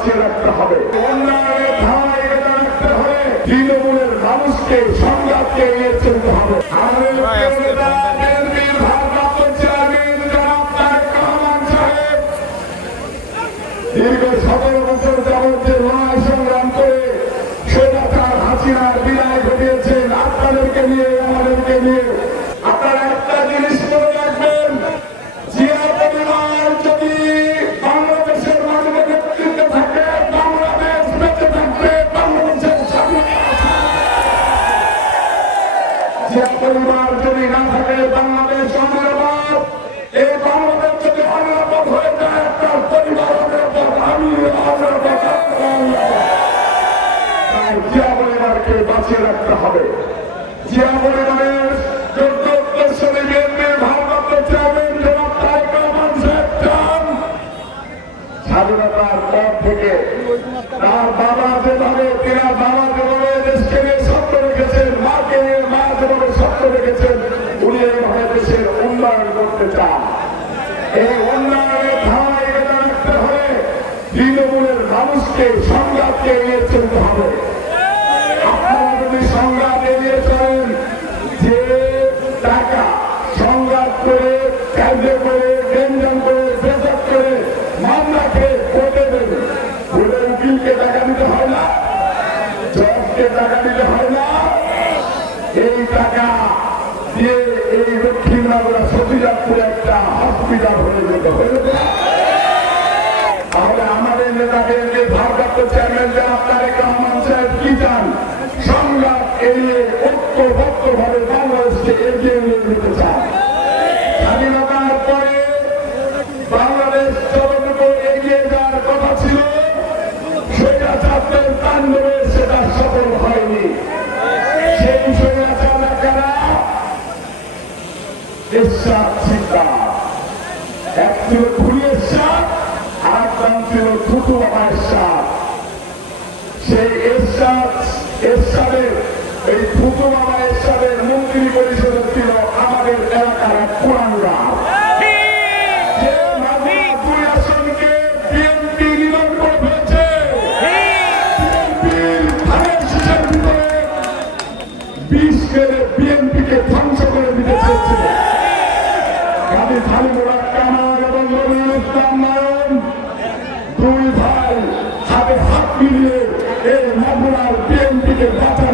বাঁচিয়ে রাখতে হবে। অন্যায়ের ধারায় এটা রাখতে হবে। তৃণমূলের মানুষকে সংগ্রামকে এগিয়ে চলতে হবে। আমাদের বিএনপির ভারপ্রাপ্ত চেয়ারম্যান জনাব তারেক রহমান সাহেব দীর্ঘ 17 বছর যাবৎ যে লড়াই সংগ্রাম করে স্বৈরাচার হাসিনার বিদায় ঘটিয়েছেন, আপনাদেরকে নিয়ে আমাদেরকে নিয়ে। আপনারা একটা জিনিস মনে রাখবেন, জিয়া পরিবার যদি বাংলাদেশের মানুষের নেতৃত্বে থাকে, বাংলাদেশ বেঁচে থাকবে, বাংলাদেশের সামনে। জিয়া পরিবার যদি না থাকে, বাংলাদেশ অনিরাপদ। এই বাংলাদেশ যদি অনিরাপদ হয়ে যায়, আপনার পরিবার অনিরাপদ, আমি অনিরাপদ। তাই জিয়া পরিবারকে বাঁচিয়ে রাখতে হবে। জিয়া পরিবারের যোগ্য উত্তরসূরি বিএনপির ভারপ্রাপ্ত চেয়ারম্যান জনাব তারেক রহমান সাহেব চান স্বাধীনতার পর থেকে তার বাবা যেভাবে দেশকে নিয়ে স্বপ্ন রেখেছেন, মাকে নিয়ে মা যেভাবে স্বপ্ন রেখেছেন, উনি এইভাবে দেশের উন্নয়ন করতে চান। এই উন্নয়নের ধারায় এটা রাখতে হবে। তৃণমূলের মানুষকে সংগ্রামকে এগিয়ে চলতে হবে। আপনারা যদি সংগ্রাম এগিয়ে চলেন, যে টাকা সংগ্রাম করে, কার্য করে, গেঞ্জাম করে, বেসক করে, মামলা খেয়ে কোর্টে দেবে, বলে উকিলকে টাকা দিতে হয় না, জজকে টাকা দিতে হয় না। এই টাকা দিয়ে এই দক্ষিণনগরা সতীরাজপুরে একটা হসপিটাল হয়ে যেত। তাহলে আমাদের নেতাদেরকে ভারপ্রাপ্ত চেয়ারম্যান জনাব তারেক রহমান সাহেব কি চান? সংগ্রাম এড়িয়ে ঐক্যবদ্ধভাবে বাংলাদেশকে এগিয়ে নিয়ে যেতে চান। স্বাধীনতার পরে বাংলাদেশ যতটুকু এগিয়ে যাওয়ার কথা ছিল, স্বৈরাচারদের তাণ্ডবে সেটা সফল হয়নি। সেই স্বৈরাচার কারা? এরশাদ শিকদার। এক ছিল খুনি এরশাদ, আর নাম ছিল থুতু বাবা এরশাদ। সেই এরশাদের এই থুতু বাবা এরশাদের মন্ত্রী পরিষদে ছিল আমাদের এলাকার এক পুরানুরা। যে দুই আসনকে বিএনপি নিধন করে ফেলেছে। বিএনপির ধানের শীষের ভিতরে বিষ ফেলে বিএনপিকে ধ্বংস করে দিতে চেয়েছিল। গাজী খালিদুর কামাল এবং নজরুল ইসলাম নয়ন দুই ভাই হাতে হাত মিলিয়ে এই মাগুরার বিএনপিকে বাঁচা